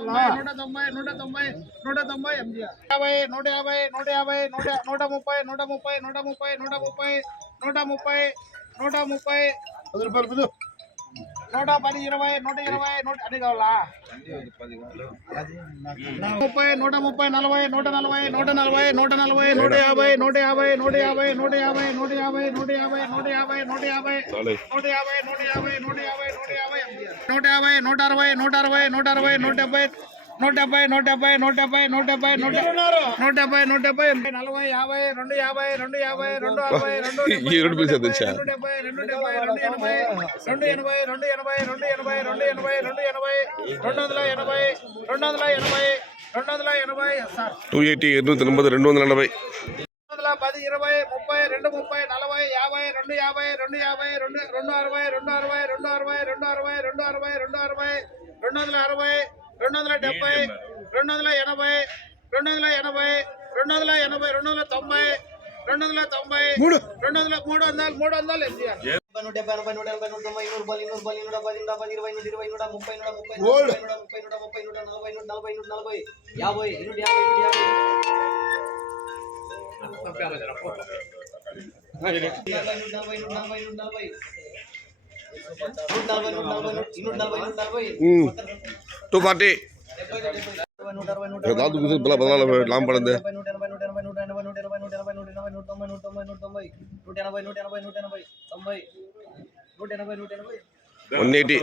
₹110, 120, 120 అన్ని కావాలా? 30, 130, 40, 140, 140, 140, 150, 150, 150, 150, 150, 150, 150, 150, 150, 160, 170, 170, 170, 170, 170, 170, 170, 40, 50, 250, 250, 260, 280 280 240 10, 20, 30, 230, 40, 50, 250, 250, 240 లాంగ్ పడింది. 180